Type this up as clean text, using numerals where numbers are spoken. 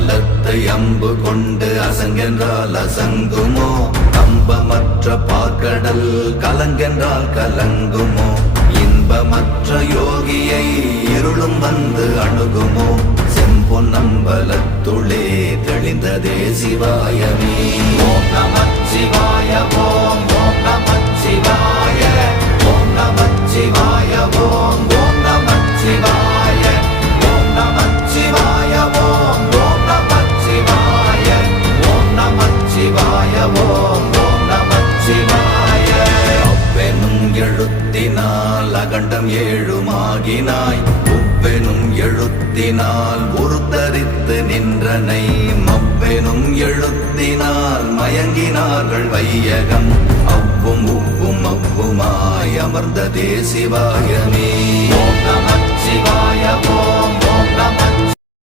அம்பலத்தை அம்பு கொண்டு அசங்கென்றால் அசங்குமோ கம்பமற்ற பார்க்கடல் கலங்கென்றால் கலங்குமோ இன்பமற்ற யோகியை இருளும் வந்து அணுகுமோ செம்பொன்னம்பலத்துளே தெளிந்ததே சிவாயமே ஓம் நமச்சிவாய ஓம் ஓம் நமச்சிவாய ஓம் நமச்சிவாய ஓம் ஓம் நமச்சிவாய ஓம் நமச்சிவாய ஓம் ஓம் நமச்சிவாய ஓம் நமச்சிவாய ஓம் ஓம் நமச்சிவாய அவ்வெனும் எழுத்தினால் அகண்டம் ஏழுமாகினாய் உவ்வெனும் எழுத்தினால் உருத்தரித்து நின்றனை மவ்வெனும் எழுத்தினால் மயங்கினார்கள் வையகம் அவ்வும் உவ்வும் அவ்வுமாய் அமர்ந்ததே சிவாயமே ஓம் நமச்சிவாய ஓம்